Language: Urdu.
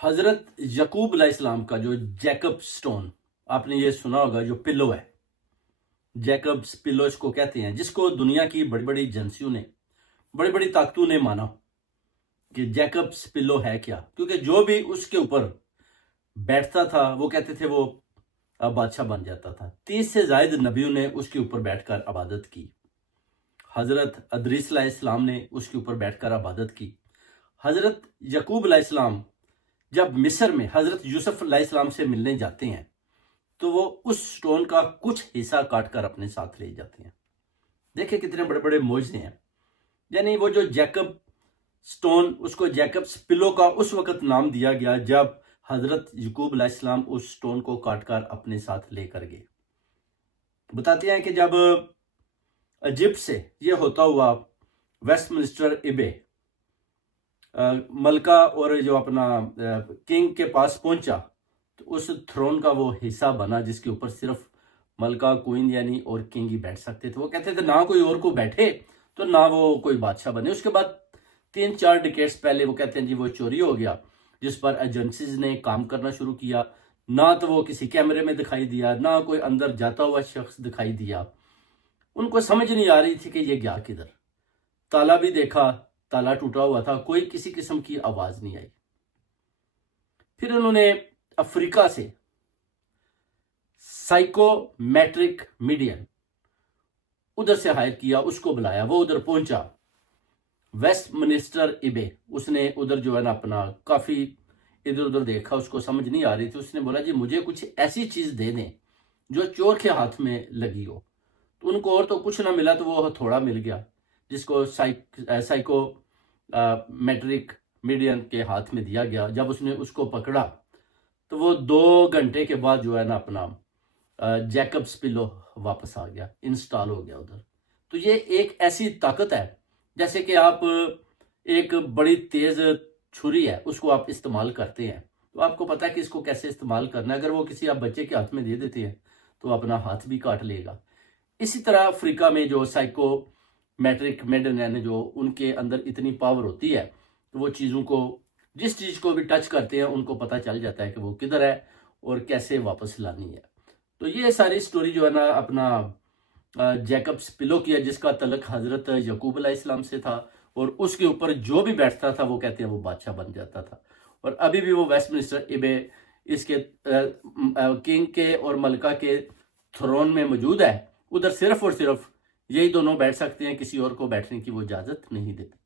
حضرت یعقوب علیہ السلام کا جو جیکب سٹون، آپ نے یہ سنا ہوگا، جو پلو ہے، جیکب پلو اس کو کہتے ہیں، جس کو دنیا کی بڑی بڑی ایجنسیوں نے، بڑی بڑی طاقتوں نے مانا کہ جیکب پلو ہے کیا، کیونکہ جو بھی اس کے اوپر بیٹھتا تھا وہ کہتے تھے وہ بادشاہ بن جاتا تھا۔ 30 سے زائد نبیوں نے اس کے اوپر بیٹھ کر عبادت کی۔ حضرت ادریس علیہ السلام نے اس کے اوپر بیٹھ کر عبادت کی۔ حضرت یعقوب علیہ السلام جب مصر میں حضرت یوسف علیہ السلام سے ملنے جاتے ہیں تو وہ اس سٹون کا کچھ حصہ کاٹ کر اپنے ساتھ لے جاتے ہیں۔ دیکھیں کتنے بڑے بڑے معجزے ہیں۔ یعنی وہ جو جیکب سٹون، اس کو جیکب پلو کا اس وقت نام دیا گیا جب حضرت یعقوب علیہ السلام اس سٹون کو کاٹ کر اپنے ساتھ لے کر گئے۔ بتاتے ہیں کہ جب ایجپٹ سے یہ ہوتا ہوا ویسٹ منسٹر ایبے ملکہ اور جو اپنا کنگ کے پاس پہنچا تو اس تھرون کا وہ حصہ بنا جس کے اوپر صرف ملکہ، کوئن یعنی اور کنگ ہی بیٹھ سکتے تھے۔ وہ کہتے تھے نہ کوئی اور کو بیٹھے تو نہ وہ کوئی بادشاہ بنے۔ اس کے بعد 3-4 ڈیکیڈز پہلے وہ کہتے ہیں جی وہ چوری ہو گیا، جس پر ایجنسیز نے کام کرنا شروع کیا۔ نہ تو وہ کسی کیمرے میں دکھائی دیا، نہ کوئی اندر جاتا ہوا شخص دکھائی دیا۔ ان کو سمجھ نہیں آ رہی تھی کہ یہ گیا کدھر۔ تالا بھی دیکھا، تالا ٹوٹا ہوا تھا، کوئی کسی قسم کی آواز نہیں آئی۔ پھر انہوں نے افریقہ سے سائیکو میٹرک میڈین ادھر سے ہائر کیا، اس کو بلایا، وہ ادھر پہنچا ویسٹ منسٹر ایبے۔ اس نے ادھر جو ہے نا اپنا کافی ادھر ادھر دیکھا، اس کو سمجھ نہیں آ رہی تھی۔ اس نے بولا جی مجھے کچھ ایسی چیز دے دیں جو چور کے ہاتھ میں لگی ہو۔ تو ان کو اور تو کچھ نہ ملا تو وہ ہتھوڑا مل گیا جس کو سائیکو میٹرک میڈین کے ہاتھ میں دیا گیا۔ جب اس نے اس کو پکڑا تو وہ 2 گھنٹے کے بعد جو ہے نا اپنا جیکب پلو واپس آ گیا، انسٹال ہو گیا ادھر۔ تو یہ ایک ایسی طاقت ہے جیسے کہ آپ ایک بڑی تیز چھری ہے، اس کو آپ استعمال کرتے ہیں تو آپ کو پتہ ہے کہ اس کو کیسے استعمال کرنا ہے۔ اگر وہ کسی آپ بچے کے ہاتھ میں دے دیتے ہیں تو اپنا ہاتھ بھی کاٹ لے گا۔ اسی طرح افریقہ میں جو سائیکو میٹرک میڈن ہے، جو ان کے اندر اتنی پاور ہوتی ہے تو وہ چیزوں کو، جس چیز کو بھی ٹچ کرتے ہیں ان کو پتہ چل جاتا ہے کہ وہ کدھر ہے اور کیسے واپس لانی ہے۔ تو یہ ساری سٹوری جو ہے نا اپنا جیکب پلو کی ہے، جس کا تعلق حضرت یعقوب علیہ السلام سے تھا، اور اس کے اوپر جو بھی بیٹھتا تھا وہ کہتے ہیں وہ بادشاہ بن جاتا تھا۔ اور ابھی بھی وہ ویسٹ منسٹر ایبے اس کے کنگ کے اور ملکہ کے تھرون میں موجود ہے۔ ادھر صرف اور صرف یہی دونوں بیٹھ سکتے ہیں، کسی اور کو بیٹھنے کی وہ اجازت نہیں دیتے۔